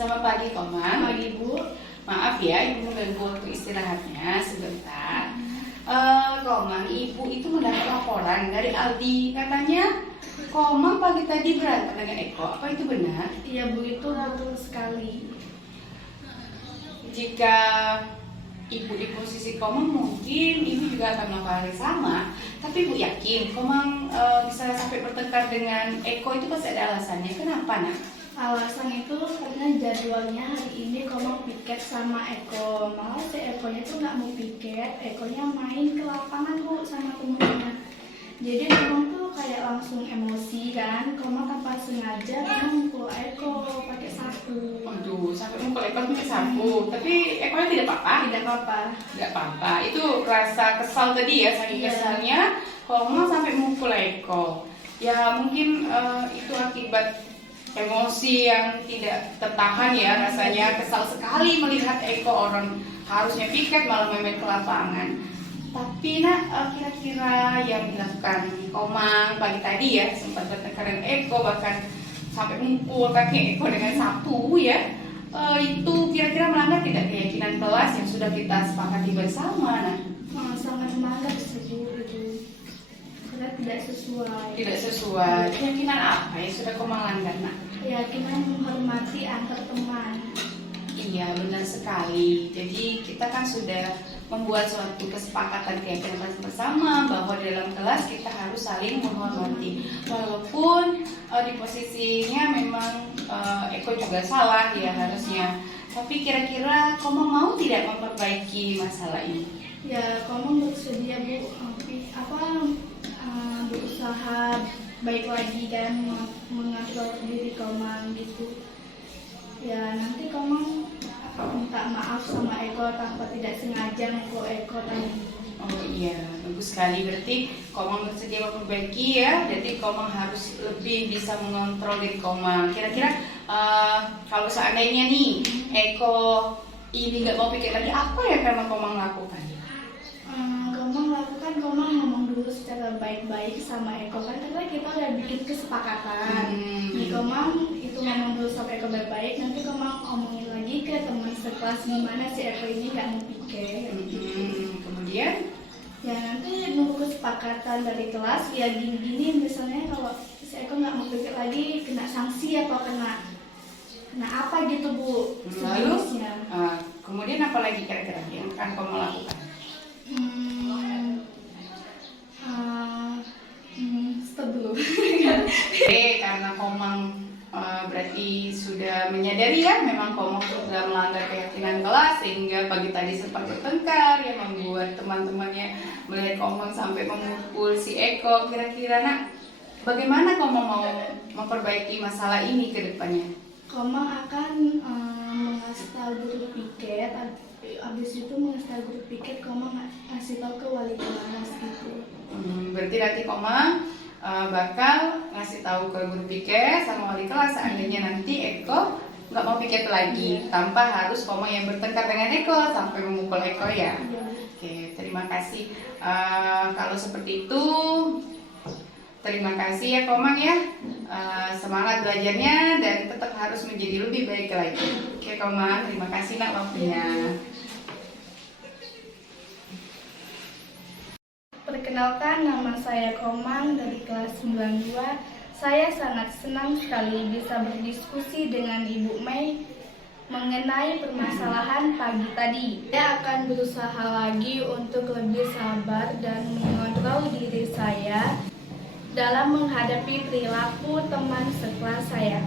Selamat pagi, Komang. Pagi, Bu. Maaf ya, Ibu mengganggu waktu istirahatnya sebentar. Komang, Ibu itu mendapat laporan dari Aldi. Katanya Komang pagi tadi berantem dengan Eko. Apa itu benar? Iya, Bu, itu betul sekali. Jika Ibu di posisi Komang, mungkin Ibu juga akan melakukan hal yang sama. Tapi Ibu yakin Komang bisa sampai bertengkar dengan Eko itu pasti ada alasannya. Kenapa, nak? Alasan itu karena jadwalnya hari ini Komang piket sama Eko. Malah si Ekonya tuh nggak mau piket, Ekonya main ke lapangan, Bu, sama temennya. Jadi Komang tuh kayak langsung emosi kan. Komang tanpa sengaja Komang mukul Eko pakai sapu. Waduh, sampai mukul Eko pakai sapu. Tapi Ekonya tidak apa-apa? Tidak apa-apa. Tidak apa-apa. Itu rasa kesal tadi ya, saking Iya. kesalnya Komang sampai mukul Eko. Ya mungkin itu akibat emosi yang tidak tertahan ya, rasanya kesal sekali melihat Eko, orang harusnya piket malah memet ke lapangan. Tapi nak, kira-kira yang dilakukan Komang pagi tadi ya, sempat bertengkar dengan Eko, bahkan sampai mukul kaki Eko dengan sapu ya, itu kira-kira melanggar tidak keyakinan kelas yang sudah kita sepakati bersama, nak? Sangat melanggar tersebut itu. Karena tidak sesuai. Tidak sesuai. Keyakinan apa yang sudah Komang langgar, nak? Keyakinan menghormati antar teman. Iya, benar sekali. Jadi kita kan sudah membuat suatu kesepakatan keyakinan bersama bahwa dalam kelas kita harus saling menghormati. Walaupun di posisinya memang Eko juga salah ya harusnya. Tapi kira-kira Komang mau tidak memperbaiki masalah ini? Ya, Komang bersedia, Bu, berusaha baik lagi dan mengatur diri Komang gitu. Ya, nanti Komang minta maaf sama Eko tanpa tidak sengaja mukul Eko tadi. Oh iya, bagus sekali. Berarti Komang bersedia memperbaiki ya. Jadi Komang harus lebih bisa mengontrol diri Komang. Kira-kira kalau seandainya nih Eko ini nggak mau pikir lagi, apa yang akan Komang lakukan? Komang ngomong dulu secara baik-baik sama Eko kan, karena kita udah bikin kesepakatan. Nih Komang itu ngomong dulu sama Eko baik-baik, nanti Komang omongin lagi ke teman sekelas gimana si Eko ini nggak mau piket. Kemudian? Ya nanti nunggu kesepakatan dari kelas, ya gini-gini misalnya kalau si Eko nggak mau piket lagi kena sanksi atau kena apa gitu, Bu. Lalu sejenisnya. Kemudian apa lagi kira-kira yang akan Komang lakukan? Stop dulu. Oke, karena Komang berarti sudah menyadari ya, memang Komang sudah melanggar keyakinan kelas sehingga pagi tadi sempat bertengkar ya, membuat teman-temannya melihat Komang sampai memukul si Eko. Kira-kira nak, bagaimana Komang mau memperbaiki masalah ini ke depannya? Komang akan mengasih tahu guru piket, habis itu mengasih tahu guru piket, Komang ngasih tahu ke wali kelas gitu. Berarti nanti Komang bakal ngasih tahu ke guru piket sama wali kelas seandainya nanti Eko nggak mau piket lagi, tanpa harus Komang yang bertengkar dengan Eko sampai memukul Eko ya. Oke, terima kasih. Kalau seperti itu, terima kasih ya Komang ya. Semangat belajarnya dan tetap harus menjadi lebih baik lagi. Oke Komang, terima kasih nak waktunya. Perkenalkan, nama saya Komang dari kelas 92. Saya sangat senang sekali bisa berdiskusi dengan Ibu Mei mengenai permasalahan pagi tadi. Saya akan berusaha lagi untuk lebih sabar dan mengontrol diri saya dalam menghadapi perilaku teman sekelas saya.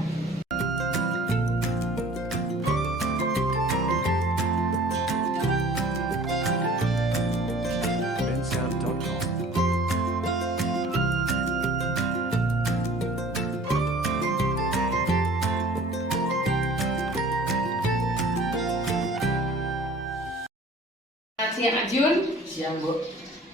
bensound.com Siang Ajun. Siang, Bu.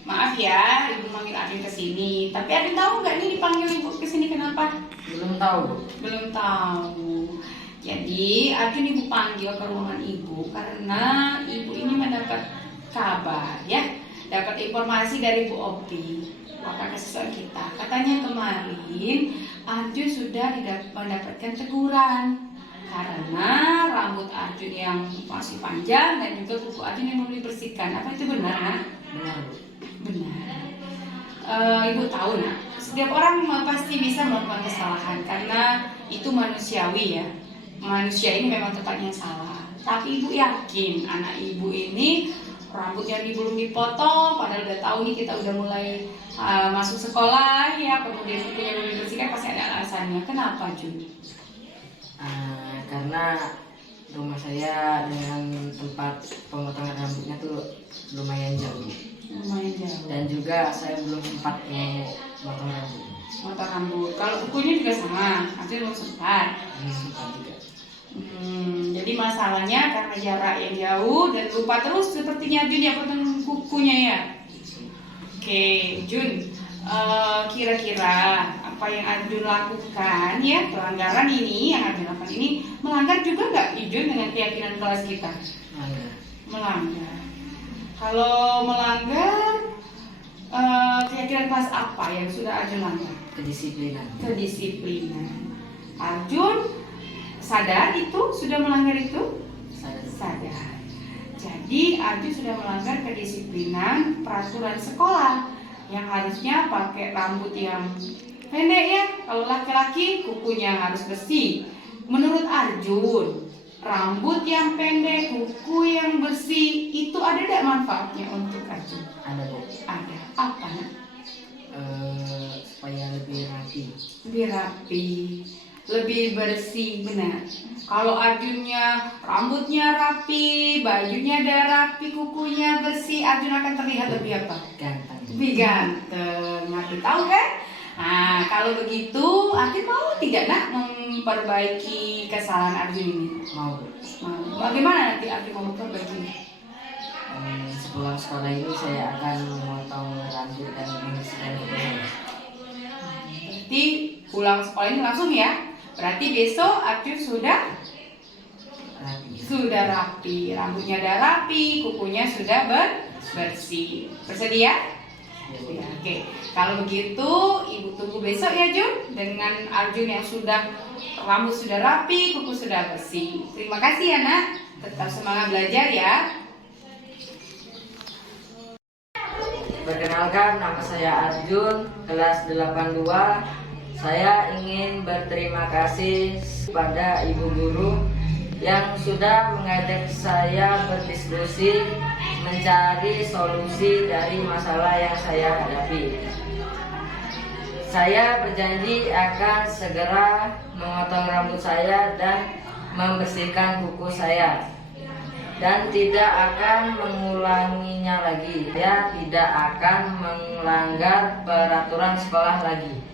Maaf ya, Ibu manggil Adin ke sini. Tapi Adin tahu nggak nih dipanggil Ibu ke sini kenapa? Belum tahu, Bu. Belum tahu. Jadi Adin Ibu panggil ke ruangan Ibu karena Ibu ini mendapat kabar ya, dapat informasi dari Bu Opi, kakak kesusahan kita. Katanya kemarin Arjun sudah mendapatkan teguran karena rambut Arjun yang masih panjang dan juga kuku Arjun yang belum dibersihkan. Apa itu benar, Nak? Benar, Bu. Benar. Ibu tahu, Nak, setiap orang pasti bisa melakukan kesalahan karena itu manusiawi ya. Manusia ini memang tempatnya salah. Tapi ibu yakin anak ibu ini rambutnya belum dipotong, padahal udah tahu nih kita udah mulai masuk sekolah ya, kemudian kukunya belum dibersihkan, pasti ada alasannya. Kenapa, Jun? Karena rumah saya dengan tempat pemotongan rambutnya tuh lumayan jauh. Lumayan jauh. Dan juga saya belum sempat mau potong rambut. Motong rambut. Kalau kukunya juga sama, artinya belum sempat. Sempat juga. Jadi masalahnya karena jarak yang jauh dan lupa terus sepertinya Jun ya potong kukunya ya. Oke, Jun, kira-kira apa yang Arjun lakukan ya, pelanggaran ini yang Arjun lakukan ini melanggar juga nggak Jun dengan keyakinan kelas kita? Melanggar. Kalau melanggar, keyakinan kelas apa yang sudah Arjun langgar? Kedisiplinan. Arjun sadar itu sudah melanggar itu? Sadar. Jadi Arjun sudah melanggar kedisiplinan peraturan sekolah yang harusnya pakai rambut yang pendek ya. Kalau laki-laki kukunya harus bersih. Menurut Arjun, rambut yang pendek, kuku yang bersih itu ada tidak manfaatnya untuk Arjun? Ada, Bu. Ada. Apa, Nak? Supaya lebih rapi. Lebih rapi, lebih bersih, benar. Kalau Arjunnya rambutnya rapi, bajunya ada rapi, kukunya bersih, Arjun akan terlihat lebih apa? Ganteng. Lebih ganteng. Arjun tahu kan? Nah, kalau begitu, Arjun mau tidak, Nak, memperbaiki kesalahan Arjun ini? Mau. Bagaimana nanti Arjun mau memperbaiki? Sepulang sekolah ini saya akan memotong rambut dan membersihkan kuku saya. Berarti pulang sekolah ini langsung ya? Berarti besok Arjun sudah rapi, rambutnya udah rapi, kukunya sudah bersih. Bersedia? Ya, oke. Kalau begitu, Ibu tunggu besok ya, Jun, dengan Arjun yang rambut sudah rapi, kuku sudah bersih. Terima kasih ya, Nak. Tetap semangat belajar ya. Perkenalkan, nama saya Arjun, kelas 82. Saya ingin berterima kasih kepada ibu guru yang sudah mengajak saya berdiskusi mencari solusi dari masalah yang saya hadapi. Saya berjanji akan segera memotong rambut saya dan membersihkan kuku saya, dan tidak akan mengulanginya lagi. Saya tidak akan melanggar peraturan sekolah lagi.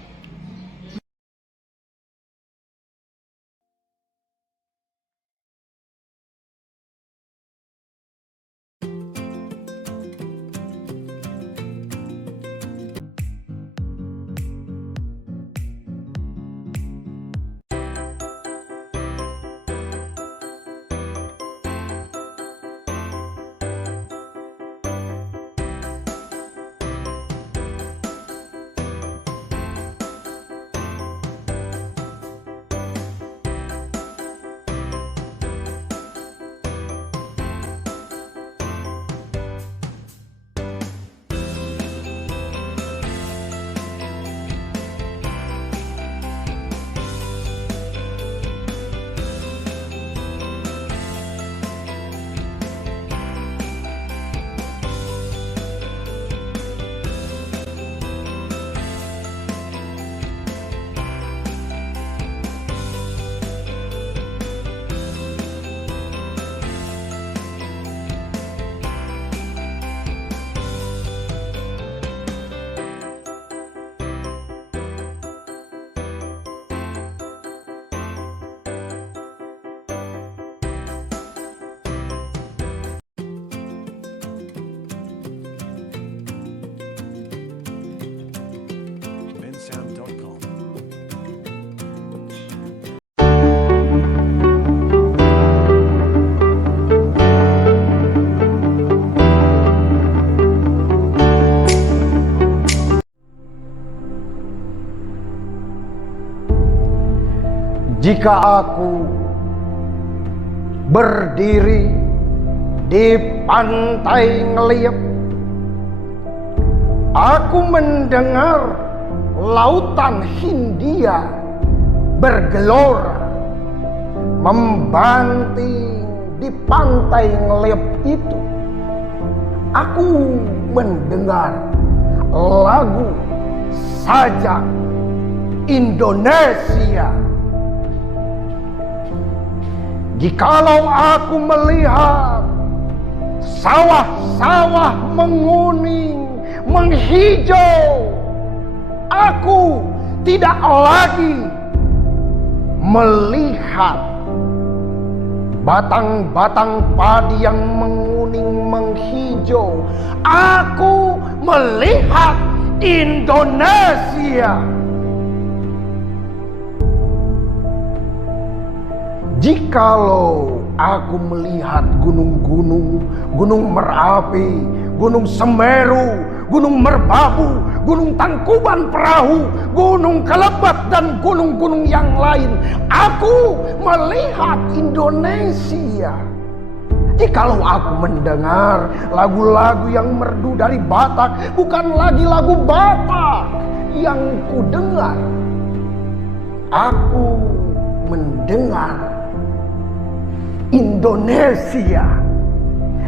bensound.com. Jika aku berdiri di pantai Ngeliep. Aku mendengar lautan Hindia bergelora membanting di pantai Ngeliep itu. Aku mendengar lagu sajak Indonesia. Jikalau aku melihat sawah-sawah menguning, menghijau, aku tidak lagi melihat batang-batang padi yang menguning, menghijau. Aku melihat Indonesia. Jikalau aku melihat gunung-gunung, Gunung Merapi, Gunung Semeru, Gunung Merbabu, Gunung Tangkuban Perahu, Gunung Kelebat, dan gunung-gunung yang lain, aku melihat Indonesia. Jikalau aku mendengar lagu-lagu yang merdu dari Batak, bukan lagi lagu Batak yang kudengar, aku mendengar Indonesia.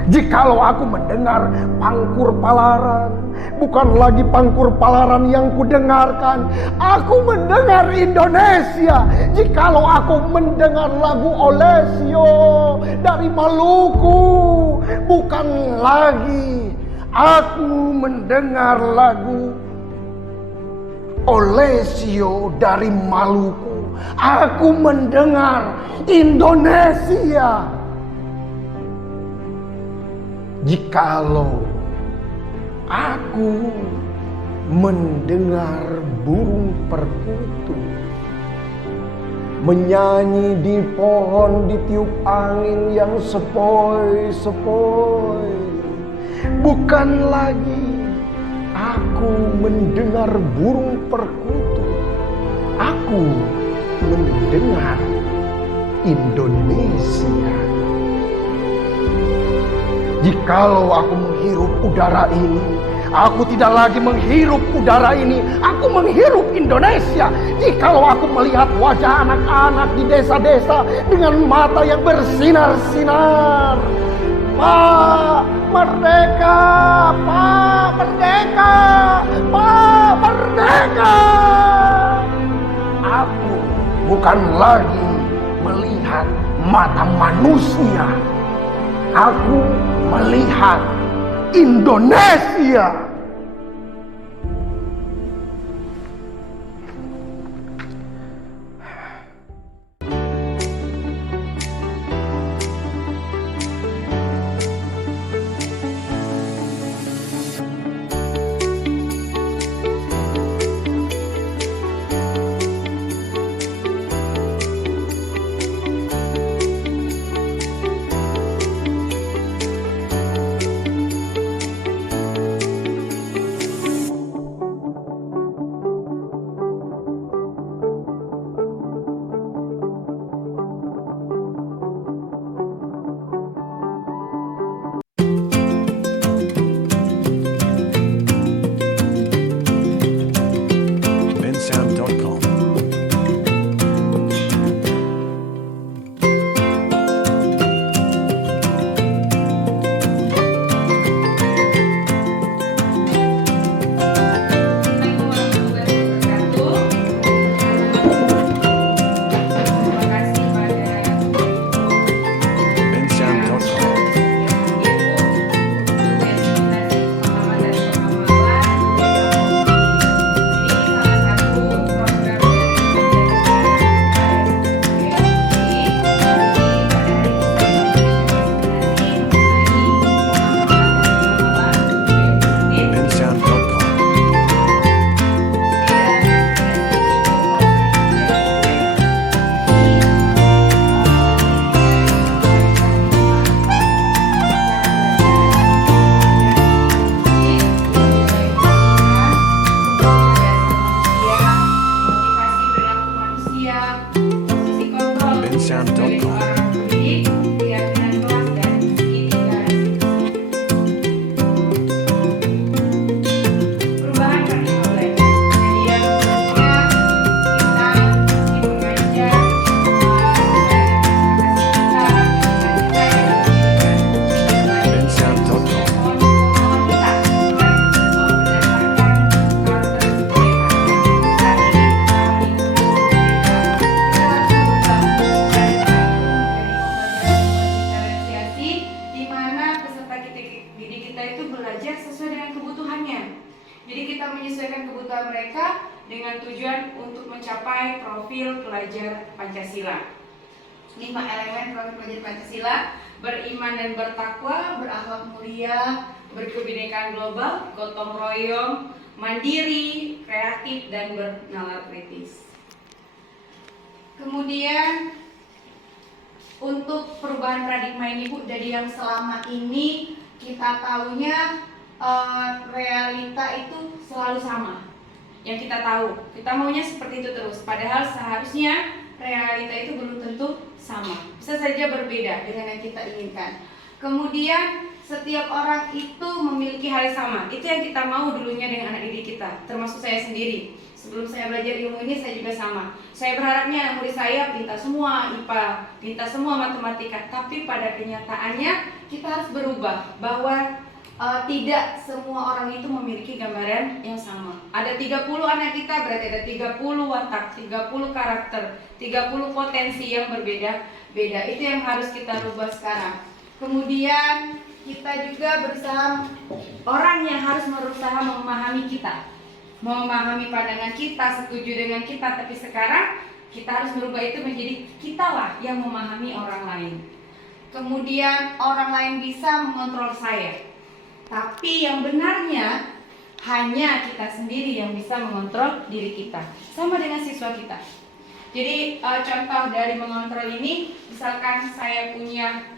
Jikalau aku mendengar Pangkur Palaran, bukan lagi Pangkur Palaran yang kudengarkan, aku mendengar Indonesia. Jikalau aku mendengar lagu Olesio dari Maluku, bukan lagi aku mendengar lagu Olesio dari Maluku, aku mendengar Indonesia. Jikalau aku mendengar burung perkutut menyanyi di pohon, ditiup angin yang sepoi-sepoi, bukan lagi aku mendengar burung perkutut, aku mendengar Indonesia. Jikalau aku menghirup udara ini, aku tidak lagi menghirup udara ini, aku menghirup Indonesia. Jikalau aku melihat wajah anak-anak di desa-desa dengan mata yang bersinar-sinar, Pak Merdeka, Pak Merdeka, Pak Merdeka, aku bukan lagi melihat mata manusia, aku melihat Indonesia. bensound.com. Bensound.com. mencapai profil pelajar Pancasila. 5 elemen profil pelajar Pancasila: beriman dan bertakwa, berakhlak mulia, berkebinekaan global, gotong royong, mandiri, kreatif, dan bernalar kritis. Kemudian untuk perubahan paradigma ini Bu, dari yang selama ini kita tahunya realita itu selalu sama. Yang kita tahu, kita maunya seperti itu terus. Padahal seharusnya realita itu belum tentu sama. Bisa saja berbeda dengan yang kita inginkan. Kemudian setiap orang itu memiliki hal yang sama. Itu yang kita mau dulunya dengan anak didik kita, termasuk saya sendiri. Sebelum saya belajar ilmu ini saya juga sama. Saya berharapnya anak murid saya pintar semua IPA, pintar semua matematika. Tapi pada kenyataannya kita harus berubah bahwa tidak semua orang itu memiliki gambaran yang sama. Ada 30 anak kita, berarti ada 30 watak, 30 karakter, 30 potensi yang berbeda-beda. Itu yang harus kita rubah sekarang. Kemudian kita juga berusaha, orang yang harus berusaha memahami kita, memahami pandangan kita, setuju dengan kita. Tapi sekarang kita harus merubah itu menjadi kitalah yang memahami orang lain. Kemudian orang lain bisa mengontrol saya, tapi yang benarnya hanya kita sendiri yang bisa mengontrol diri kita. Sama dengan siswa kita. Jadi contoh dari mengontrol ini, misalkan saya punya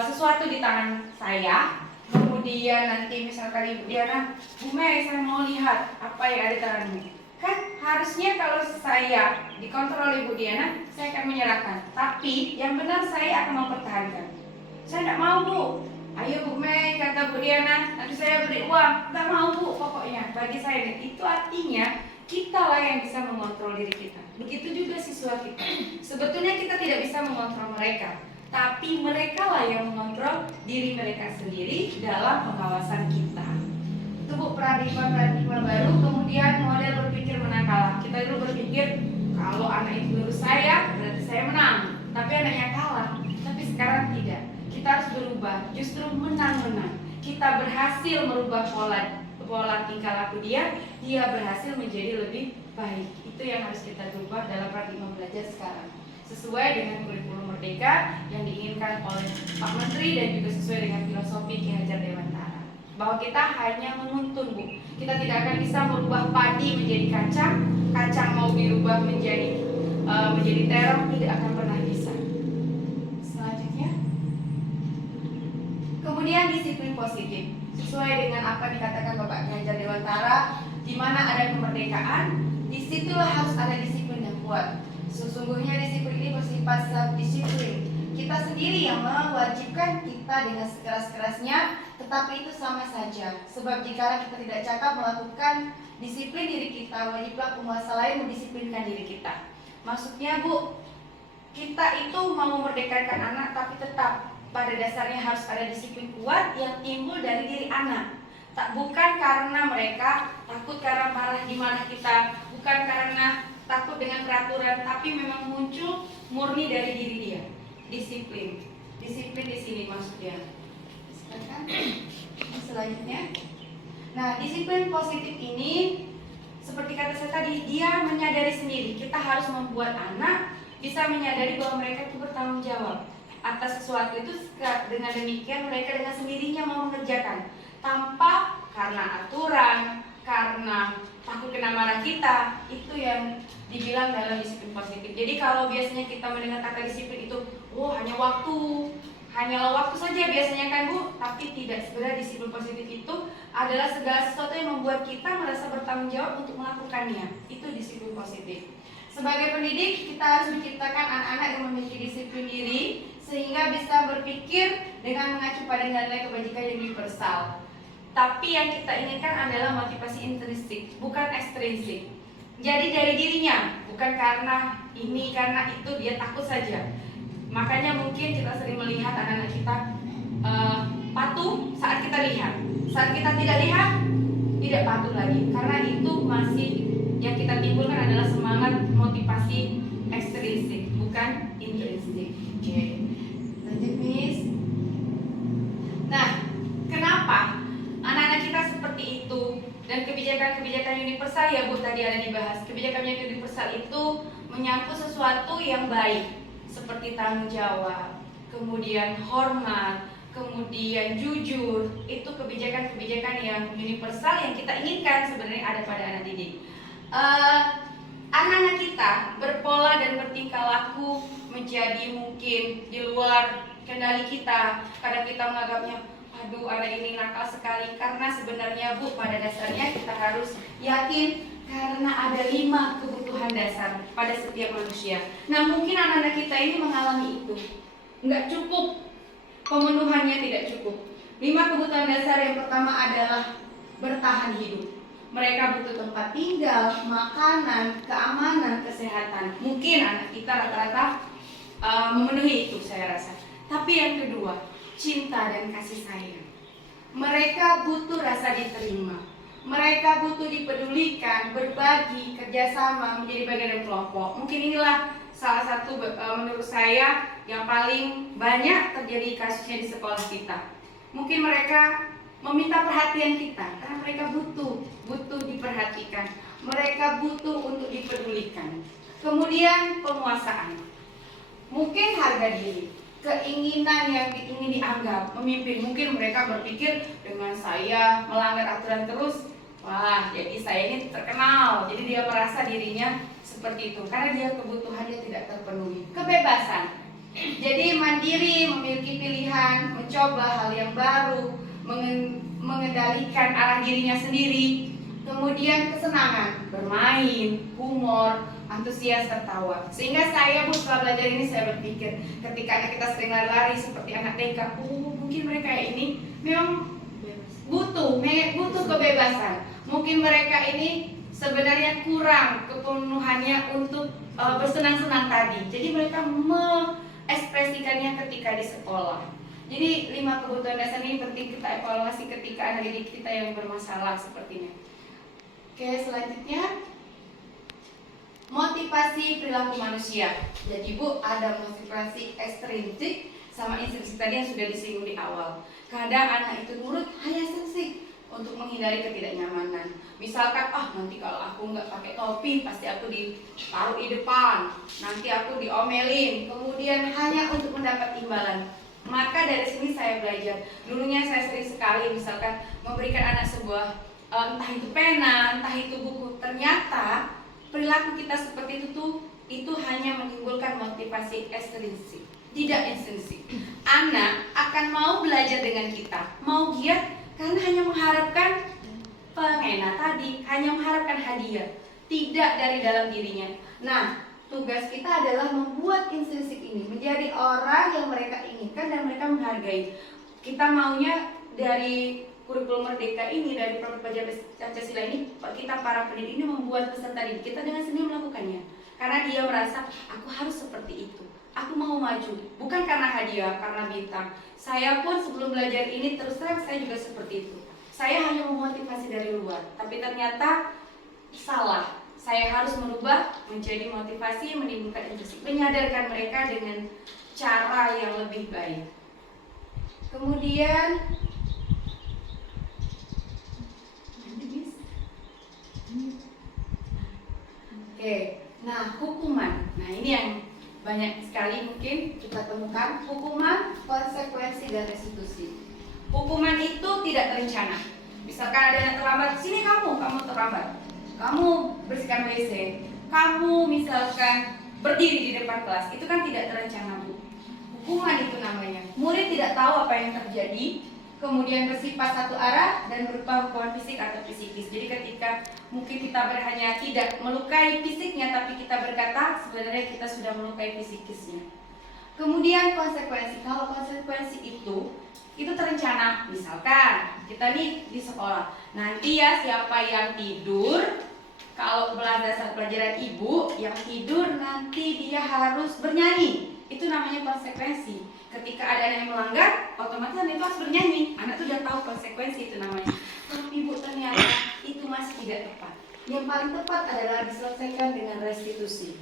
sesuatu di tangan saya, kemudian nanti misalkan Ibu Diana, Bu Mei, saya mau lihat apa yang ada di tanganmu. Kan harusnya kalau saya dikontrol Ibu Diana, saya akan menyerahkan. Tapi yang benar saya akan mempertahankan. Saya tidak mau Bu, ayo Bu Mei, kata Bu Diana, nanti saya beri uang. Tidak mau Bu, pokoknya bagi saya itu artinya kita lah yang bisa mengontrol diri kita. Begitu juga siswa kita. Sebetulnya kita tidak bisa mengontrol mereka, tapi mereka lah yang mengontrol diri mereka sendiri dalam pengawasan kita. Itu Bu, paradigma baru. Kemudian model berpikir menang kalah. Kita dulu berpikir kalau anak itu lulus saya, berarti saya menang, tapi anaknya kalah. Tapi sekarang tidak. Kita harus berubah, justru menang-menang. Kita berhasil merubah pola tingkah laku dia berhasil menjadi lebih baik. Itu yang harus kita rubah dalam paradigma belajar sekarang, sesuai dengan kurikulum Merdeka yang diinginkan oleh Pak Menteri dan juga sesuai dengan filosofi Ki Hajar Dewantara. Bahwa kita hanya menuntun Bu, kita tidak akan bisa merubah padi menjadi kacang, kacang mau dirubah menjadi terong, tidak akan pernah bisa. Selanjutnya, kemudian disiplin positif, sesuai dengan apa dikatakan Bapak Ki Hajar Dewantara, di mana ada kemerdekaan, disitulah harus ada disiplin yang kuat. Sesungguhnya disiplin ini bersifat self-disiplin. Kita sendiri yang mewajibkan kita dengan sekeras-kerasnya, tetapi itu sama saja. Sebab jika kita tidak cakap melakukan disiplin diri kita, wajiblah penguasa lain mendisiplinkan diri kita. Maksudnya Bu, kita itu mau memerdekakan anak, tapi tetap pada dasarnya harus ada disiplin kuat yang timbul dari diri anak. Bukan karena mereka takut karena dimarahi kita, bukan karena takut dengan peraturan, tapi memang muncul murni dari diri dia. Disiplin di sini maksudnya. Selanjutnya, nah disiplin positif ini seperti kata saya tadi, dia menyadari sendiri. Kita harus membuat anak bisa menyadari bahwa mereka itu bertanggung jawab atas sesuatu itu. Dengan demikian mereka dengan sendirinya mau mengerjakan tanpa karena aturan, karena takut kena marah kita. Itu yang dibilang dalam disiplin positif. Jadi kalau biasanya kita mendengar kata disiplin itu, oh hanyalah waktu saja biasanya kan Bu, tapi tidak. Sebenarnya disiplin positif itu adalah segala sesuatu yang membuat kita merasa bertanggung jawab untuk melakukannya. Itu disiplin positif. Sebagai pendidik, kita harus menciptakan anak-anak yang memiliki disiplin diri sehingga bisa berpikir dengan mengacu pada nilai kebajikan yang universal. Tapi yang kita inginkan adalah motivasi intrinsik, bukan ekstrinsik. Jadi dari dirinya, bukan karena ini, karena itu, dia takut saja. Makanya mungkin kita sering melihat anak-anak kita patuh saat kita lihat. Saat kita tidak lihat, tidak patuh lagi. Karena itu masih yang kita timbulkan adalah semangat motivasi ekstrinsik, bukan intrinsik. Oke. Lanjut Miss. Nah, kenapa anak-anak kita seperti itu dan kebijakan kebijakan universal ya Bu, tadi ada dibahas. Kebijakan universal itu menyangkut sesuatu yang baik, seperti tanggung jawab, kemudian hormat, kemudian jujur. Itu kebijakan-kebijakan yang universal yang kita inginkan sebenarnya ada pada anak didik. Anak-anak kita berpola dan bertingkah laku menjadi mungkin di luar kendali kita. Kadang kita menganggapnya, aduh anak ini nakal sekali. Karena sebenarnya Bu, pada dasarnya kita harus yakin karena ada 5 kebutuhan dasar pada setiap manusia. Nah mungkin anak-anak kita ini mengalami itu, nggak cukup, pemenuhannya tidak cukup. 5 kebutuhan dasar yang pertama adalah bertahan hidup. Mereka butuh tempat tinggal, makanan, keamanan, kesehatan. Mungkin anak kita rata-rata memenuhi itu saya rasa. Tapi yang kedua, cinta dan kasih sayang. Mereka butuh rasa diterima. Mereka butuh dipedulikan, berbagi, kerjasama, menjadi bagian dari kelompok. Mungkin inilah salah satu menurut saya yang paling banyak terjadi kasusnya di sekolah kita. Mungkin mereka meminta perhatian kita karena mereka butuh diperhatikan. Mereka butuh untuk dipedulikan. Kemudian penguasaan. Mungkin harga diri, keinginan yang ingin dianggap memimpin. Mungkin mereka berpikir dengan saya melanggar aturan terus, wah jadi saya ini terkenal. Jadi dia merasa dirinya seperti itu karena dia kebutuhannya tidak terpenuhi. Kebebasan. Jadi mandiri, memiliki pilihan, mencoba hal yang baru, mengendalikan arah dirinya sendiri. Kemudian kesenangan, bermain, humor, antusias, tertawa. Sehingga saya Bu setelah belajar ini saya berpikir, ketika anak kita sering lari-lari seperti anak TK, mungkin mereka ini memang butuh kebebasan. Mungkin mereka ini sebenarnya kurang kepenuhannya untuk bersenang-senang tadi. Jadi mereka mengekspresikannya ketika di sekolah. Jadi 5 kebutuhan dasar ini penting kita evaluasi ketika anak didik kita yang bermasalah sepertinya. Oke, selanjutnya motivasi perilaku manusia. Jadi Bu, ada motivasi ekstrinsik sama intrinsik tadi yang sudah disinggung di awal. Kadang anak itu nurut hanya ekstrinsik untuk menghindari ketidaknyamanan. Misalkan, nanti kalau aku nggak pakai topi pasti aku ditaruh di depan, nanti aku diomelin. Kemudian hanya untuk mendapat imbalan. Maka dari sini saya belajar. Dulunya saya sering sekali misalkan memberikan anak sebuah entah itu pena, entah itu buku. Ternyata perilaku kita seperti itu hanya menimbulkan motivasi ekstrinsik, tidak intrinsik. Anak akan mau belajar dengan kita, mau giat karena hanya mengharapkan pena tadi, hanya mengharapkan hadiah, tidak dari dalam dirinya. Nah, tugas kita adalah membuat intrinsik ini menjadi orang yang mereka inginkan dan mereka menghargai. Kita maunya dari kurikulum Merdeka ini, dari Program Pancasila ini, kita para pendidik ini membuat peserta didik kita dengan sendiri melakukannya. Karena dia merasa, aku harus seperti itu, aku mau maju, bukan karena hadiah, karena bintang. Saya pun sebelum belajar ini terus terang saya juga seperti itu. Saya hanya memotivasi dari luar, tapi ternyata salah. Saya harus merubah menjadi motivasi, menimbulkan intrinsik, menyadarkan mereka dengan cara yang lebih baik. Kemudian nah hukuman. Nah ini yang banyak sekali mungkin kita temukan. Hukuman, konsekuensi, dan restitusi. Hukuman itu tidak terencana. Misalkan ada yang terlambat, sini kamu terlambat. Kamu bersihkan WC, kamu misalkan berdiri di depan kelas, itu kan tidak terencana Bu. Hukuman itu namanya. Murid tidak tahu apa yang terjadi, kemudian bersifat satu arah dan berupa hukuman fisik atau psikis. Jadi ketika mungkin kita hanya tidak melukai fisiknya, tapi kita berkata sebenarnya kita sudah melukai psikisnya. Kemudian konsekuensi. Kalau konsekuensi itu terencana. Misalkan kita nih di sekolah, nanti ya siapa yang tidur, kalau berdasar pelajaran ibu, yang tidur nanti dia harus bernyanyi. Itu namanya konsekuensi. Ketika ada anak yang melanggar, otomatis anak itu harus bernyanyi. Anak itu sudah tahu konsekuensi, itu namanya. Tapi Bu, ternyata itu masih tidak tepat. Yang paling tepat adalah diselesaikan dengan restitusi.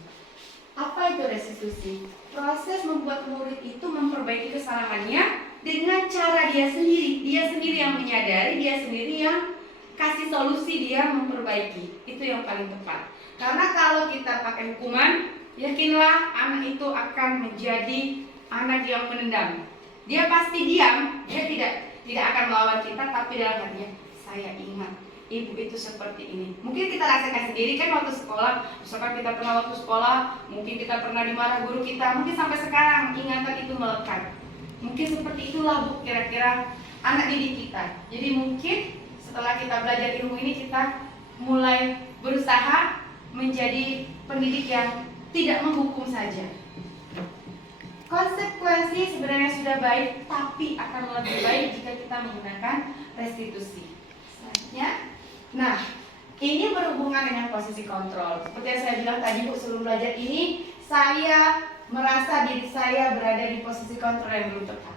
Apa itu restitusi? Proses membuat murid itu memperbaiki kesalahannya dengan cara dia sendiri. Dia sendiri yang menyadari, dia sendiri yang kasih solusi, dia memperbaiki perbaiki. Itu yang paling tepat. Karena kalau kita pakai hukuman, yakinlah anak itu akan menjadi anak yang menendam. Dia pasti diam, dia tidak akan melawan kita, tapi dalam hatinya, saya ingat ibu itu seperti ini. Mungkin kita rasakan sendiri kan waktu sekolah, misalkan kita pernah waktu sekolah, mungkin kita pernah dimarah guru kita, mungkin sampai sekarang ingatan itu melekat. Mungkin seperti itulah Bu kira-kira anak didik kita. Jadi mungkin setelah kita belajar ilmu ini, kita mulai berusaha menjadi pendidik yang tidak menghukum saja. Konsekuensi sebenarnya sudah baik, tapi akan lebih baik jika kita menggunakan restitusi. Selanjutnya, nah ini berhubungan dengan posisi kontrol. Seperti yang saya bilang tadi Bu, sebelum belajar ini saya merasa diri saya berada di posisi kontrol yang belum tepat.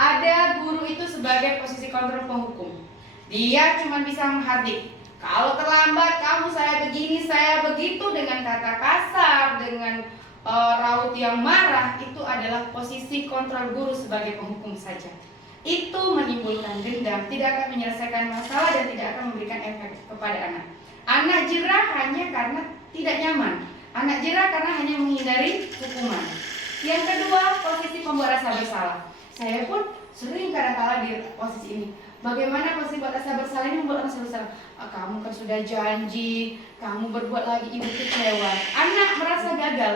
Ada guru itu sebagai posisi kontrol penghukum. Dia cuma bisa menghardik. Kalau terlambat kamu saya begini, saya begitu, dengan kata kasar, dengan raut yang marah. Itu adalah posisi kontrol guru sebagai penghukum saja. Itu menimbulkan dendam, tidak akan menyelesaikan masalah dan tidak akan memberikan efek kepada anak. Anak jerah hanya karena tidak nyaman. Anak jerah karena hanya menghindari hukuman. Yang kedua, posisi pembuat rasa bersalah. Saya pun sering kadang-kala di posisi ini. Bagaimana posisi buat rasa bersalah ini membuat rasa bersalah? Kamu kan sudah janji, kamu berbuat lagi, ibu kecewa. Anak merasa gagal,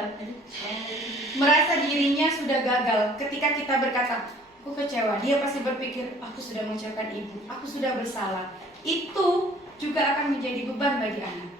merasa dirinya sudah gagal. Ketika kita berkata, aku kecewa, dia pasti berpikir, aku sudah mengecewakan ibu, aku sudah bersalah. Itu juga akan menjadi beban bagi anak.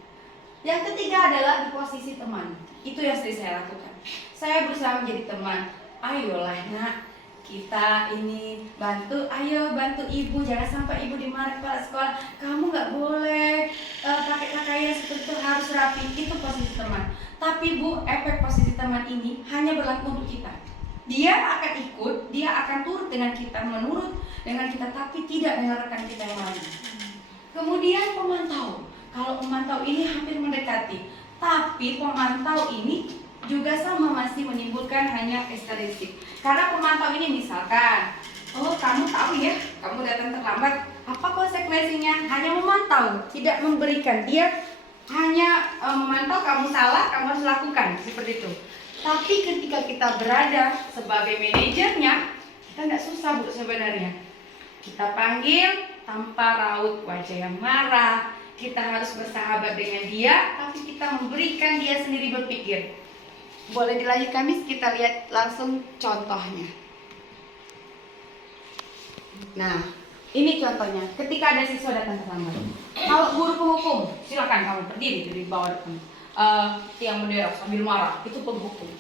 Yang ketiga adalah di posisi teman. Itu yang sering saya lakukan. Saya berusaha menjadi teman. Ayolah nak, kita ini bantu, ayo bantu ibu, jangan sampai ibu dimarah kepala sekolah. Kamu nggak boleh pakai pakaian seperti itu, harus rapi. Itu posisi teman. Tapi Bu, efek posisi teman ini hanya berlaku untuk kita. Dia akan ikut, dia akan turut dengan kita, menurut dengan kita, tapi tidak dengan rekan kita yang lain. Kemudian pemantau. Kalau pemantau ini hampir mendekati, tapi pemantau ini juga sama masih menimbulkan hanya estereotip. Karena pemantau ini misalkan, oh kamu tahu ya, kamu datang terlambat, apa konsekuensinya? Hanya memantau, tidak memberikan. Dia hanya memantau, kamu salah, kamu harus lakukan, seperti itu. Tapi ketika kita berada sebagai manajernya, kita nggak susah Bu sebenarnya. Kita panggil tanpa raut wajah yang marah, kita harus bersahabat dengan dia, tapi kita memberikan dia sendiri berpikir. Boleh dilanjutkan Miss, kita lihat langsung contohnya. Nah, ini contohnya. Ketika ada siswa datang terlambat, kalau guru penghukum, silakan kamu berdiri di bawah depan tiang bendera sambil marah, itu penghukum.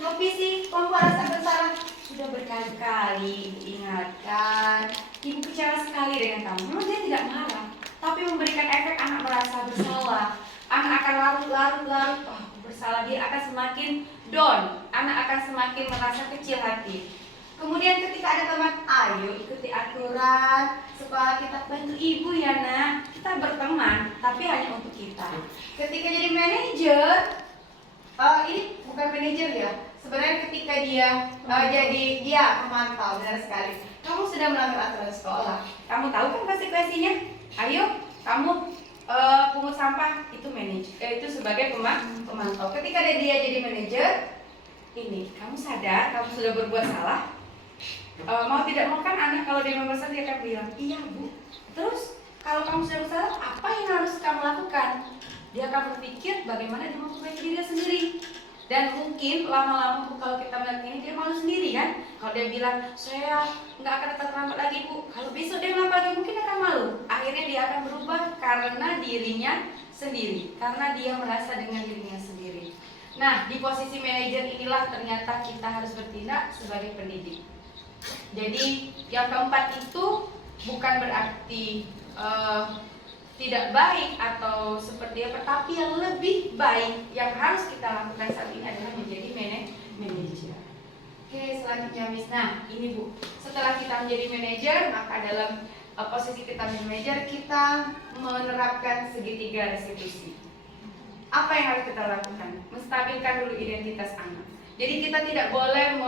Tapi si pembuat rasa bersalah sudah berkali-kali diingatkan, ibu kecewa sekali dengan kamu. Memang dia tidak marah, tapi memberikan efek anak merasa bersalah. Anak akan larut-larut, bersalah, dia akan semakin down, anak akan semakin merasa kecil hati. Kemudian ketika ada teman, ayo ikuti aturan sekolah kita, bantu ibu ya nak, kita berteman, tapi hanya untuk kita. Ketika jadi manajer, ini bukan manajer ya, sebenarnya ketika dia jadi dia pemantau, benar sekali. Kamu sudah melanggar aturan sekolah, kamu tahu kan konsekuensinya? Ayo, kamu pungut sampah, itu manajer, itu sebagai pemantau. Ketika dia jadi manajer, ini kamu sadar kamu sudah berbuat salah. Mau tidak mau kan anak kalau dia membesar dia akan bilang, iya Bu. Terus kalau kamu sudah bersalah, apa yang harus kamu lakukan? Dia akan berpikir bagaimana dia memperbaiki dirinya sendiri. Dan mungkin lama-lama Bu, kalau kita melihat ini, dia malu sendiri kan. Kalau dia bilang, saya nggak akan datang terlambat lagi Bu, kalau besok dia melambat lagi mungkin akan malu. Akhirnya dia akan berubah karena dirinya sendiri, karena dia merasa dengan dirinya sendiri. Nah, di posisi manajer inilah ternyata kita harus bertindak sebagai pendidik. Jadi yang keempat itu bukan berarti tidak baik atau seperti apa, tapi yang lebih baik yang harus kita lakukan saat ini adalah menjadi manajer. Oke, selanjutnya Miss. Nah, ini Bu, setelah kita menjadi manajer, maka dalam posisi kita menjadi manajer, kita menerapkan segitiga restitusi. Apa yang harus kita lakukan? Menstabilkan dulu identitas anak. Jadi kita tidak boleh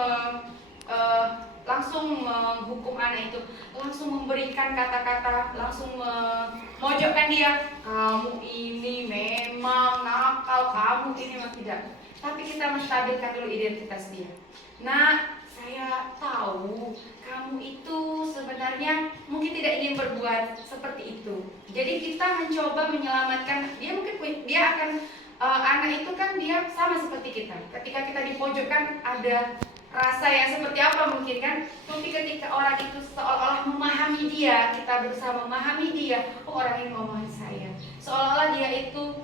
langsung langsung menghukum anak itu, langsung memberikan kata-kata, langsung memojokkan dia, kamu ini memang nakal, kamu ini memang tidak. Tapi kita menstabilkan dulu identitas dia. Nah, saya tahu kamu itu sebenarnya mungkin tidak ingin berbuat seperti itu. Jadi kita mencoba menyelamatkan dia. Mungkin dia akan anak itu kan dia sama seperti kita. Ketika kita dipojokkan ada rasa yang seperti apa mungkin kan. Tapi ketika orang itu seolah-olah memahami dia, kita berusaha memahami dia. Oh, orang ini memahami saya. Seolah-olah dia itu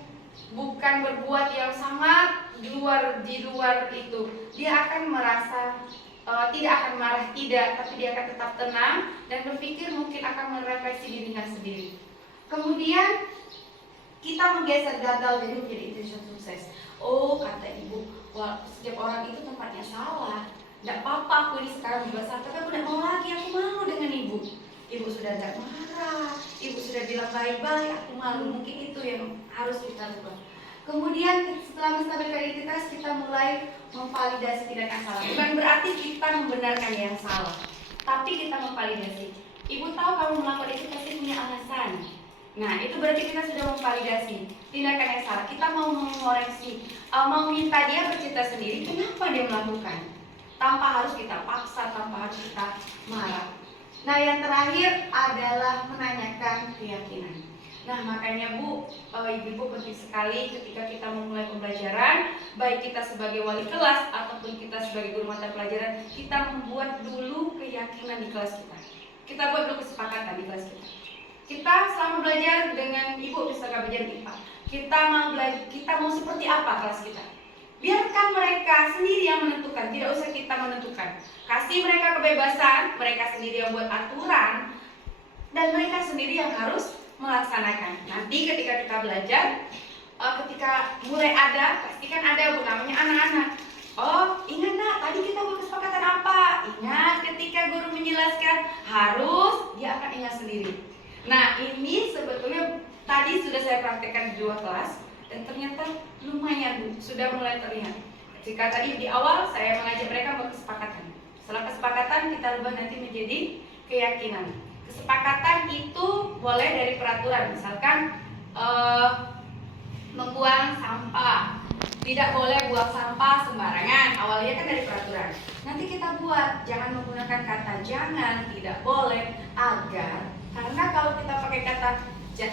bukan berbuat yang sangat di luar itu. Dia akan merasa tidak akan marah, tidak, tapi dia akan tetap tenang dan berpikir mungkin akan merefleksi dirinya sendiri. Kemudian kita menggeser gagal jadi menjadi intention sukses. Oh, kata ibu, wah, setiap orang itu tempatnya salah. Tidak apa-apa aku ini sekarang besar, tapi aku tidak mau lagi, aku malu dengan ibu. Ibu sudah tidak marah, ibu sudah bilang baik-baik, aku malu. Mungkin itu yang harus kita ubah. Kemudian setelah menstabilkan identitas, kita mulai memvalidasi tindakan salah. Bukan berarti kita membenarkan yang salah, tapi kita memvalidasi. Ibu tahu kamu melakukan itu pasti punya alasan. Nah, itu berarti kita sudah memvalidasi tindakan yang salah. Kita mau mengoreksi, mau minta dia bercerita sendiri kenapa dia melakukan, tanpa harus kita paksa, tanpa harus kita marah. Nah, yang terakhir adalah menanyakan keyakinan. Nah, makanya Bu, Ibu penting sekali ketika kita memulai pembelajaran, baik kita sebagai wali kelas ataupun kita sebagai guru mata pelajaran, kita membuat dulu keyakinan di kelas kita. Kita buat dulu kesepakatan di kelas kita. Kita selama belajar dengan Ibu misalkan belajar IPA, kita mau seperti apa kelas kita? Biarkan mereka sendiri yang menentukan, tidak usah kita menentukan. Kasih mereka kebebasan, mereka sendiri yang buat aturan, dan mereka sendiri yang harus melaksanakan. Nanti ketika kita belajar, ketika mulai ada, pastikan ada Bu namanya anak-anak. Oh, ingat nak, tadi kita buat kesepakatan apa? Ingat ketika guru menjelaskan, harus dia akan ingat sendiri. Nah, ini sebetulnya tadi sudah saya praktekkan di 2 kelas dan ternyata lumayan Bu, sudah mulai terlihat. Jika tadi di awal saya mengajak mereka buat kesepakatan. Setelah kesepakatan kita rubah nanti menjadi keyakinan. Kesepakatan itu boleh dari peraturan, misalkan membuang sampah, tidak boleh buang sampah sembarangan. Awalnya kan dari peraturan. Nanti kita buat, jangan menggunakan kata jangan, tidak boleh, agar. Karena kalau kita pakai kata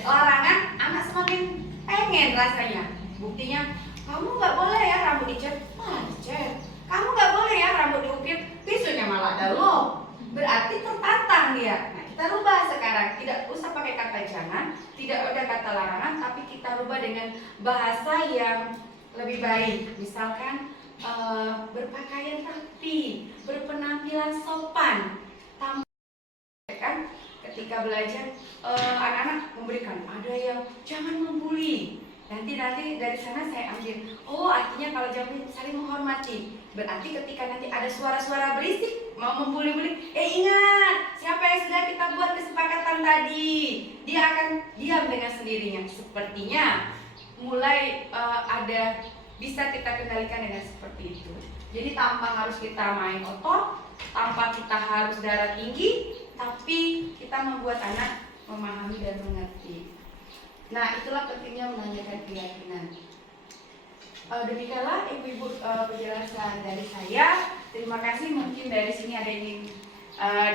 larangan, anak semakin pengen rasanya. Buktinya, kamu nggak boleh ya rambut dicat, malah dicat. Kamu nggak boleh ya rambut diukir, besoknya malah ada lo. Berarti tertantang dia. Nah, kita rubah sekarang, tidak usah pakai kata jangan, tidak ada kata larangan, tapi kita rubah dengan bahasa yang lebih baik. Misalkan berpakaian rapi, berpenampilan sopan. Kan ketika belajar anak-anak memberikan, ada yang jangan membuli. Nanti dari sana saya ambil. Oh, artinya kalau jangan saling menghormati. Berarti ketika nanti ada suara-suara berisik mau membuli-buli, ingat siapa yang sudah kita buat kesepakatan tadi, dia akan diam dengan sendirinya. Sepertinya mulai ada bisa kita kendalikan dengan seperti itu. Jadi tanpa harus kita main otot, tanpa kita harus darah tinggi, tapi kita membuat anak memahami dan mengerti. Nah, itulah pentingnya menanyakan keyakinan. Demikianlah ibu-ibu penjelasan dari saya. Terima kasih. Mungkin dari sini ada yang ingin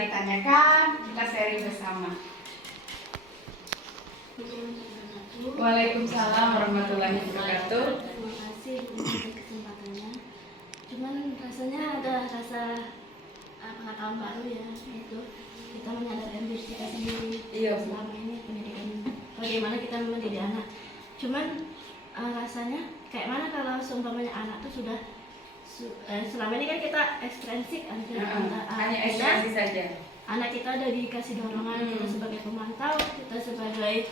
ditanyakan, kita sharing bersama. Waalaikumsalam warahmatullahi wabarakatuh. Terima kasih untuk kesempatannya. Cuman rasanya ada rasa pengetahuan baru ya, yaitu kita menyadari diri kita sendiri. Iya, Bu. Selama ini pendidikan, bagaimana kita mendidik anak. Cuman rasanya kayak mana kalau seumpamanya anak tuh sudah selama ini kan kita ekstrinsik hanya ekstrinsi saja. Anak kita udah dikasih dorongan, kita sebagai pemantau, kita sebagai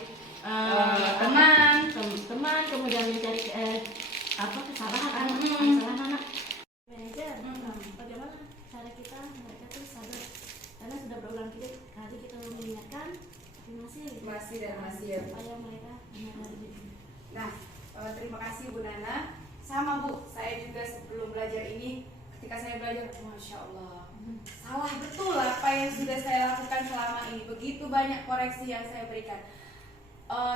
teman, kemudian mencari kesalahan anak. Manajer, bagaimana cara kita mereka tuh sadar, karena sudah berulang kali kita mengingatkan masih supaya mereka menyadari. Nah, terima kasih Bu Nana. Sama Bu, saya juga sebelum belajar ini, ketika ketika saya belajar, Masya Allah, salah betul apa yang sudah saya lakukan selama ini. Begitu banyak koreksi yang saya berikan.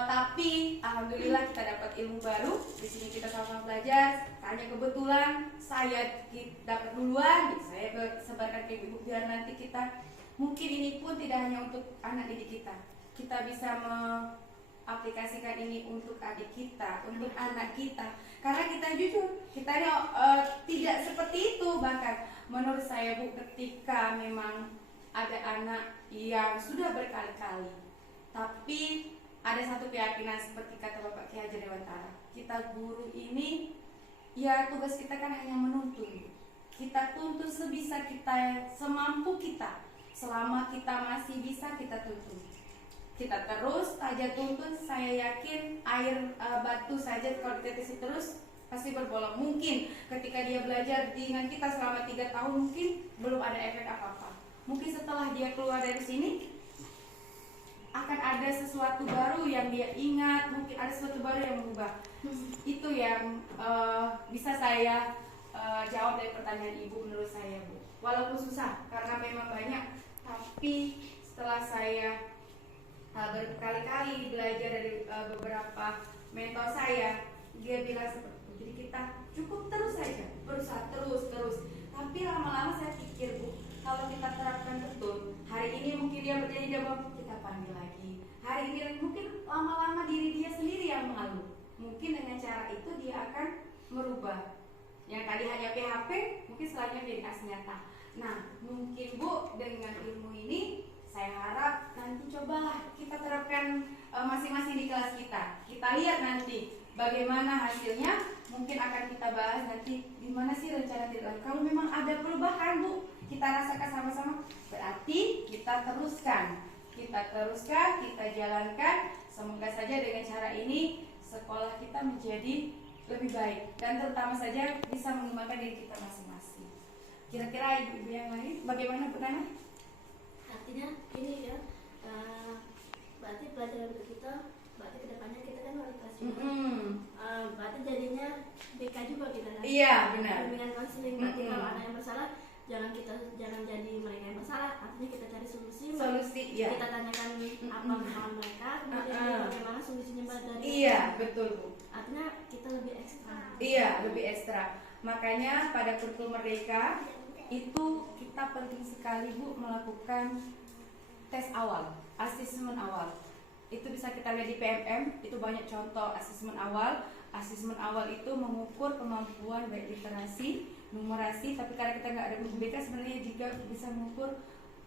Tapi alhamdulillah kita dapat ilmu baru. Di sini kita sama-sama belajar. Hanya kebetulan saya dapat duluan, saya sebarkan ke ibu biar nanti kita, mungkin ini pun tidak hanya untuk anak didik kita. Kita bisa aplikasikan ini untuk adik kita, untuk anak kita. Karena kita jujur, kita tidak seperti itu. Bahkan menurut saya Bu, ketika memang ada anak yang sudah berkali-kali, tapi ada satu keyakinan seperti kata Bapak Ki Hajar Dewantara, kita guru ini, ya tugas kita kan hanya menuntun. Kita tuntun sebisa kita, semampu kita. Selama kita masih bisa, kita tuntun. Kita terus saja tuntun, saya yakin air batu saja kalau kita isi terus pasti berbolong. Mungkin ketika dia belajar dengan kita selama 3 tahun mungkin belum ada efek apa-apa. Mungkin setelah dia keluar dari sini akan ada sesuatu baru yang dia ingat, mungkin ada sesuatu baru yang berubah. Itu yang bisa saya jawab dari pertanyaan Ibu menurut saya, Bu. Walaupun susah karena memang banyak, tapi setelah saya berkali-kali belajar dari beberapa mentor saya, dia bilang seperti itu. Jadi kita cukup terus saja, berusaha terus. Tapi lama-lama saya pikir, Bu, kalau kita terapkan betul, hari ini mungkin dia berjanji dia mau kita panggil lagi. Hari ini mungkin lama-lama diri dia sendiri yang malu. Mungkin dengan cara itu dia akan merubah. Yang tadi hanya PHP, mungkin selanjutnya jadi nyata. Nah, mungkin Bu, dengan ilmu ini saya harap nanti cobalah kita terapkan masing-masing di kelas kita. Kita lihat nanti bagaimana hasilnya. Mungkin akan kita bahas nanti gimana sih rencana kita. Kalau memang ada perubahan, Bu, kita rasakan sama-sama, berarti kita teruskan, kita jalankan. Semoga saja dengan cara ini sekolah kita menjadi lebih baik dan terutama saja bisa mengembangkan diri kita masing-masing. Kira-kira ibu-ibu yang lain bagaimana Bu Nana? Artinya ini ya, berarti pelajaran untuk kita, berarti kedepannya kita kan wali kelas juga. Berarti jadinya BK juga kita kan? Iya, benar. Bimbingan konseling. Berarti kalau anak yang bersalah, jangan jadi mereka yang bersalah. Artinya kita cari solusi. Iya. Kita tanyakan apa kesalahan mereka, kemudian bagaimana solusinya dari. Iya, betul Bu. Artinya kita lebih ekstra. Iya, lebih ekstra. Makanya pada kurikulum Merdeka itu kita penting sekali Bu melakukan tes awal, asesmen awal. Itu bisa kita lihat di PMM, itu banyak contoh asesmen awal. Asesmen awal itu mengukur kemampuan baik literasi, numerasi, tapi karena kita nggak ada buku BK sebenarnya juga bisa mengukur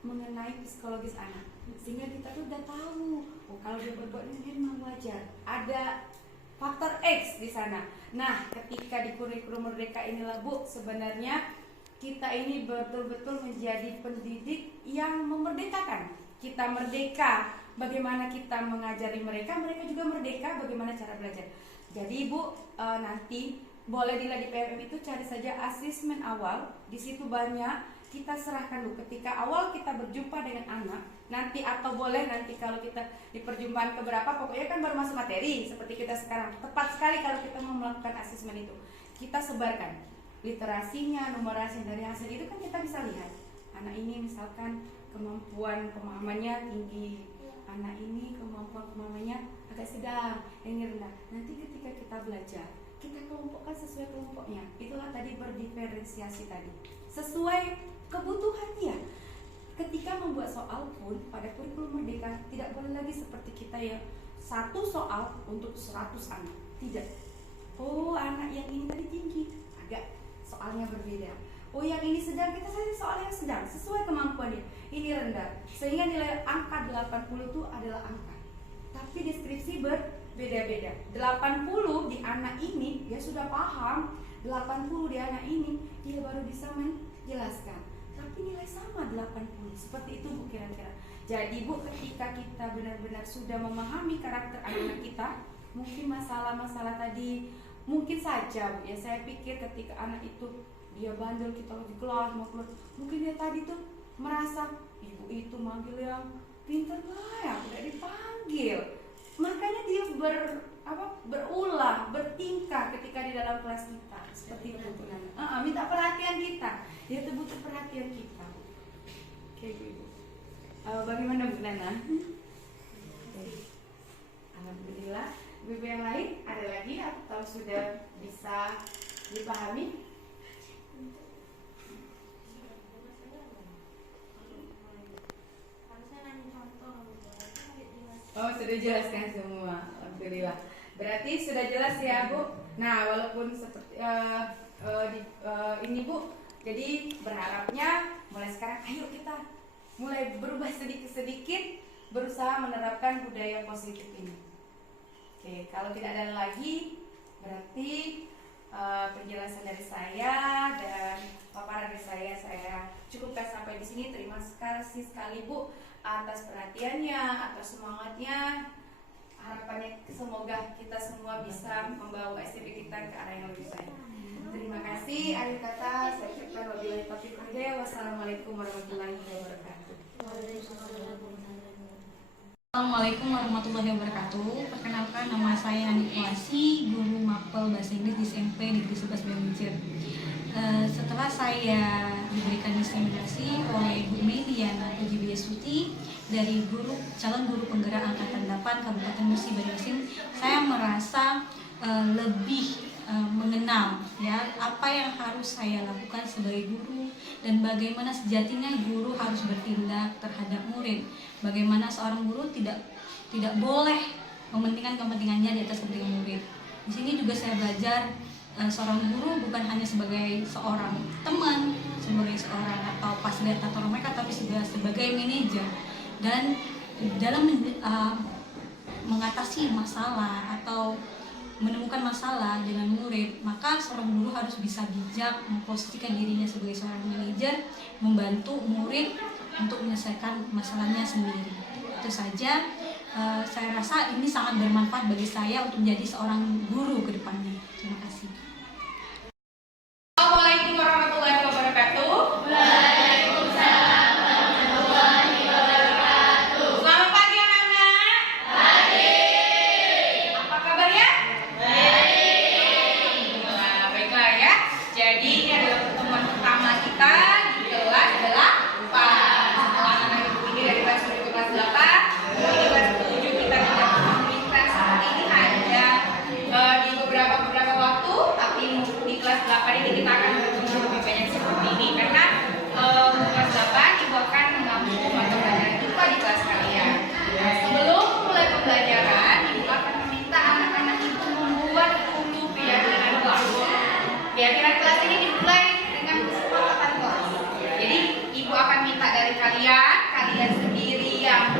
mengenai psikologis anak. Sehingga kita tuh udah tahu, oh kalau dia berbuat ini memang wajar. Ada faktor X di sana. Nah, ketika di kurikulum Merdeka inilah Bu, sebenarnya kita ini betul-betul menjadi pendidik yang memerdekakan. Kita merdeka bagaimana kita mengajari mereka, mereka juga merdeka bagaimana cara belajar. Jadi Bu, nanti boleh dilihat di PMM itu cari saja asesmen awal. Di situ banyak kita serahkan dulu ketika awal kita berjumpa dengan anak. Nanti atau boleh nanti kalau kita di perjumpaan keberapa, pokoknya kan baru masuk materi seperti kita sekarang. Tepat sekali kalau kita mau melakukan asesmen itu. Kita sebarkan literasinya, numerasi dari hasil itu kan kita bisa lihat. Anak ini misalkan kemampuan pemahamannya tinggi, anak ini kemampuan pemahamannya agak sedang, ini rendah. Nanti ketika kita belajar, kita kelompokkan sesuai kelompoknya. Itulah tadi berdiferensiasi tadi, sesuai kebutuhan dia. Ketika membuat soal pun pada kurikulum Merdeka tidak boleh lagi seperti kita ya, satu soal untuk 100 anak. Tidak. Oh, anak yang ini tadi tinggi, agak soalnya berbeda. Oh, yang ini sedang, kita cari soal yang sedang sesuai kemampuannya. Ini rendah, sehingga nilai angka 80 itu adalah angka, tapi deskripsi berbeda-beda. 80 di anak ini dia sudah paham, 80 di anak ini dia baru bisa menjelaskan, tapi nilai sama 80. Seperti itu Bu kira-kira. Jadi Bu, ketika kita benar-benar sudah memahami karakter anak kita, mungkin masalah-masalah tadi mungkin saja Bu ya, saya pikir ketika anak itu dia bandel, kita lagi kelas mau keluar, mungkin dia tadi tuh merasa ibu itu manggil yang pinter lah ya, tidak dipanggil. makanya dia berulah, bertingkah ketika di dalam kelas kita seperti itu Bu Nana. Minta perhatian kita, dia tuh butuh perhatian kita. Oke Bu. Bagaimana Bu Nana? Alhamdulillah. Ibu yang lain ada lagi atau sudah bisa dipahami? Oh, sudah jelaskan semua. Alhamdulillah. Berarti sudah jelas ya, Bu. Nah, walaupun seperti ini, Bu. Jadi berharapnya mulai sekarang ayo kita mulai berubah sedikit-sedikit, berusaha menerapkan budaya positif ini. Oke, kalau tidak ada lagi, berarti penjelasan dari saya dan paparan dari saya cukupkan sampai di sini. Terima kasih sekali Bu atas perhatiannya, atas semangatnya. Harapannya semoga kita semua bisa membawa SMP kita ke arah yang lebih baik. Terima kasih. Akhir kata saya ucapkan wabillahi taufiq wal hidayah. Wassalamualaikum warahmatullahi wabarakatuh. Assalamualaikum warahmatullahi wabarakatuh. Perkenalkan, nama saya Andi Kuasi, guru mapel bahasa Inggris di SMP Negeri 11 Banjar. Setelah saya diberikan inspirasi oleh Bu Mediana Pujibiasuti dari calon guru penggerak angkatan 8 Kabupaten Musi Banjarmasin, saya merasa lebih mengenal ya apa yang harus saya lakukan sebagai guru dan bagaimana sejatinya guru harus bertindak terhadap murid. Bagaimana seorang guru tidak boleh mementingkan kepentingannya di atas kepentingan murid. Di sini juga saya belajar seorang guru bukan hanya sebagai seorang teman, sebagai seorang atau fasilitator mereka, tapi juga sebagai manajer. Dan dalam mengatasi masalah atau menemukan masalah dengan murid, maka seorang guru harus bisa bijak memposisikan dirinya sebagai seorang manajer, membantu murid untuk menyelesaikan masalahnya sendiri. Itu saja, saya rasa ini sangat bermanfaat bagi saya untuk menjadi seorang guru ke depannya. Terima kasih. Assalamualaikum warahmatullahi wabarakatuh. Selamat pagi anak-anak. Apa kabarnya? Nah, baiklah ya. Jadi ini adalah pertemuan pertama kita di kelas 8. Setelah anak-anak ini dari kelas 1 ke kelas 8, di kelas 7 kita tidak meminta seperti ini hanya di beberapa waktu, tapi di kelas 8 ini kita akan bertemu lebih banyak seperti ini karena kelas 8 ibu akan mengampu mata pelajaran IPA di kelas kalian. Nah, sebelum mulai pembelajaran, ibu akan meminta anak-anak itu membuat dulu keyakinan kelas. Keyakinan kelas ini dimulai dengan kesepakatan kelas. Jadi ibu akan minta dari kalian sendiri yang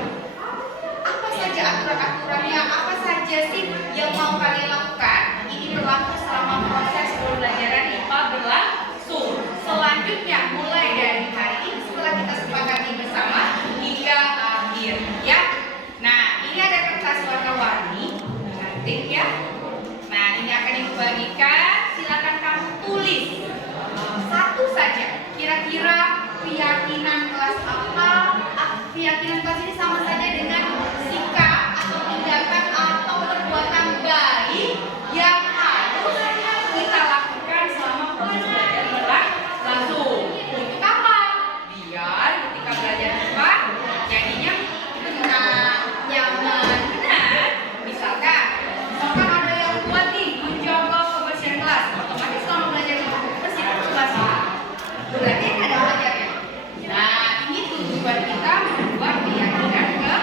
apa saja aturan-aturannya, apa saja sih yang mau kalian lakukan. Ini berlaku selama proses pembelajaran IPA berlangsung. Selanjutnya mulai dari hari ini setelah kita sepakati bersama hingga akhir ya. Nah, ini ada kertas warna-warni, cantik ya. Nah, ini akan ibu bagikan. Silakan kamu tulis satu saja. Kira-kira keyakinan kelas apa? Keyakinan kelas ini sama saja dengan sikap atau tindakan atau perbuatan baik yang harus kita lakukan selama proses belajar berlangsung. Untuk apa? Biar ketika belajar IPA jadinya tenang, nyaman. Nah, misalkan ada yang buat nih menjaga kebersihan kelas, otomatis selama belajar IPA bersih kelas. Berarti ada belajarnya. Nah, ini tujuan kita membuat keyakinan ke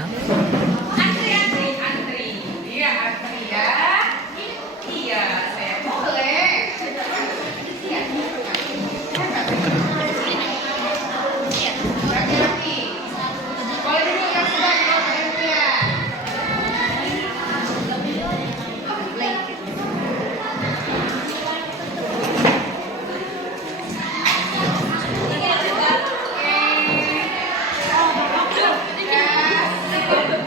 Antri. Iya, antri ya. Iya, saya boleh. Iya. Laki-laki. Boleh dulu yang sudah ya. Oke.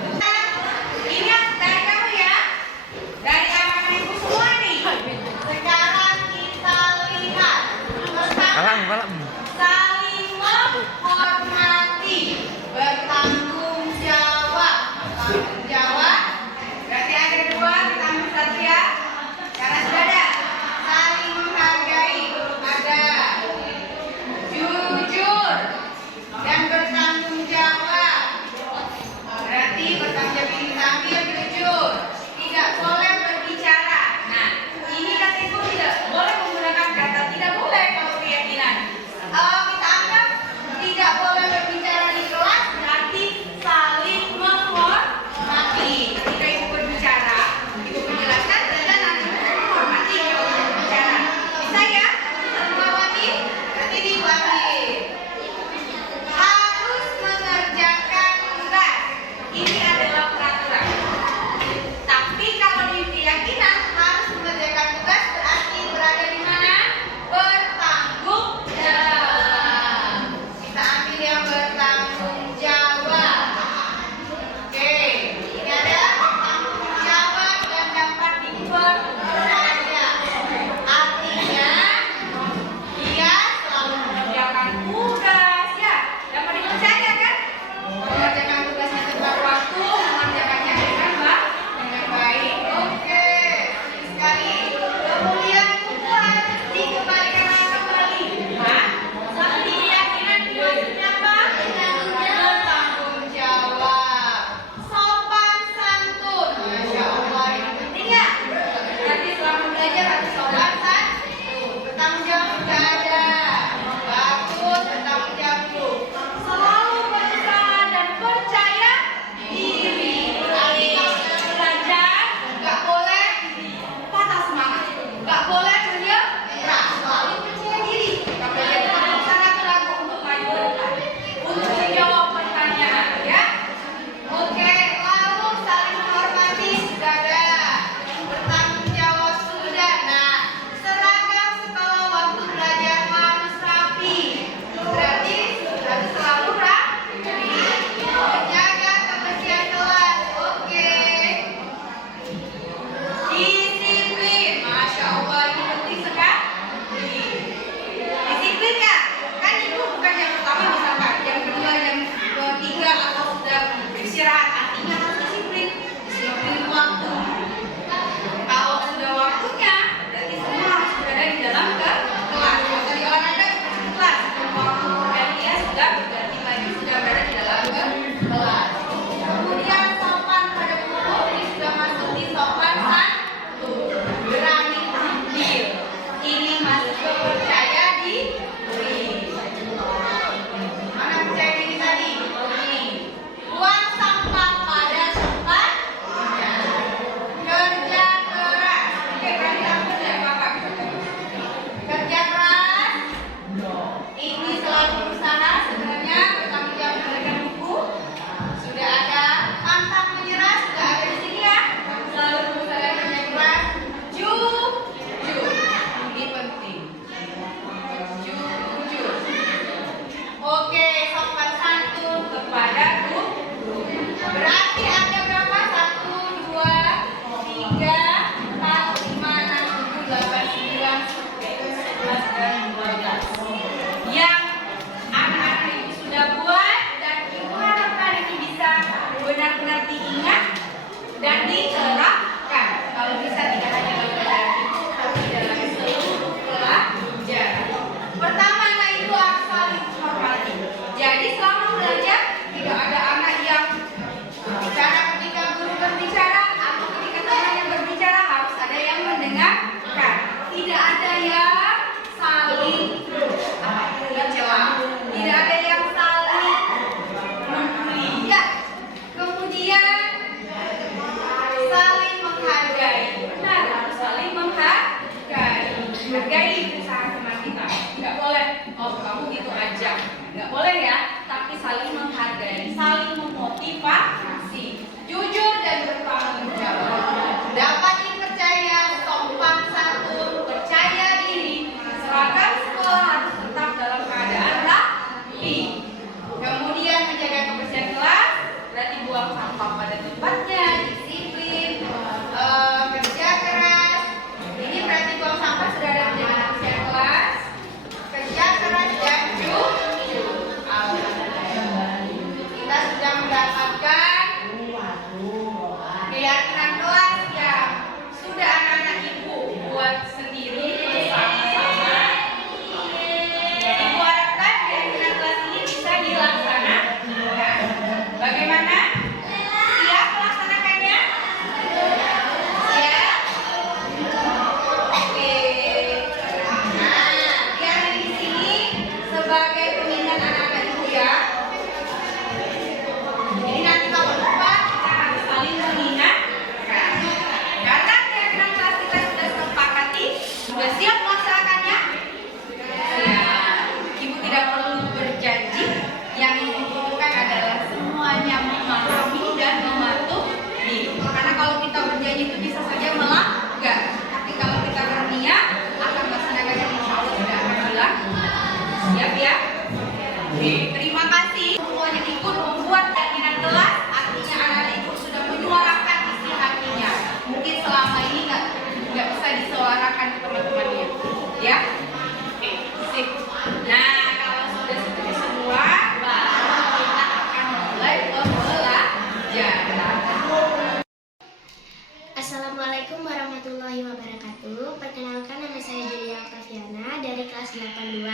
dari saling memotivasi, jujur dan bertanggung jawab, dapat dipercaya, sopan santun, percaya diri, seragam sekolah harus tetap dalam keadaan rapi. Kemudian menjaga kebersihan kelas, berarti buang sampah pada tempatnya, disiplin, kerja keras. Ini berarti buang sampah sudah ada menjaga kebersihan kelas, kerja keras dan jujur. Kita sudah mendapatkan keyakinan kelas yang sudah anak-anak ibu buat sendiri bersama-sama. Ibu harapkan keyakinan kelas ini bisa dilaksanakan. Bagaimana? Siap melaksanakannya? Siap? Oke. Nah, yang di sini sebagai pengingat anak-anak ibu ya. Jadi nanti kalau lupa kita harus saling mengingatkan. Karena keyakinan kelas kita sudah sepakati, sudah siap melaksanakannya. Ya, ibu tidak perlu berjanji. Yang dibutuhkan adalah semuanya memahami dan mematuhi. Karena kalau kita berjanji itu bisa saja melanggar. Tapi kalau kita berniat akan melaksanakannya, insya Allah tidak akan hilang. Siap ya? Oke, terima kasih semuanya ikut membuat keyakinan kelas. Artinya anak-anak ikut sudah menyuarakan isi hatinya. Mungkin selama ini nggak bisa disuarakan ke teman-temannya. Ya? Oke, sip. Nah, kalau sudah seperti semua, baru kita akan mulai pembelajaran. Assalamualaikum warahmatullahi wabarakatuh. Perkenalkan, nama saya Julia Octaviana dari kelas 82.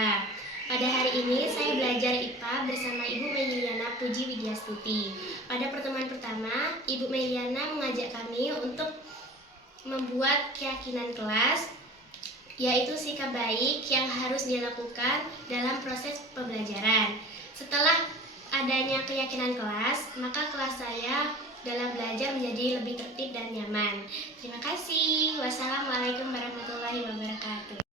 Pada hari ini saya belajar IPA bersama Ibu Meliana Puji Widyastuti. Pada pertemuan pertama, Ibu Meliana mengajak kami untuk membuat keyakinan kelas, yaitu sikap baik yang harus dilakukan dalam proses pembelajaran. Setelah adanya keyakinan kelas, maka kelas saya dalam belajar menjadi lebih tertib dan nyaman. Terima kasih. Wassalamualaikum warahmatullahi wabarakatuh.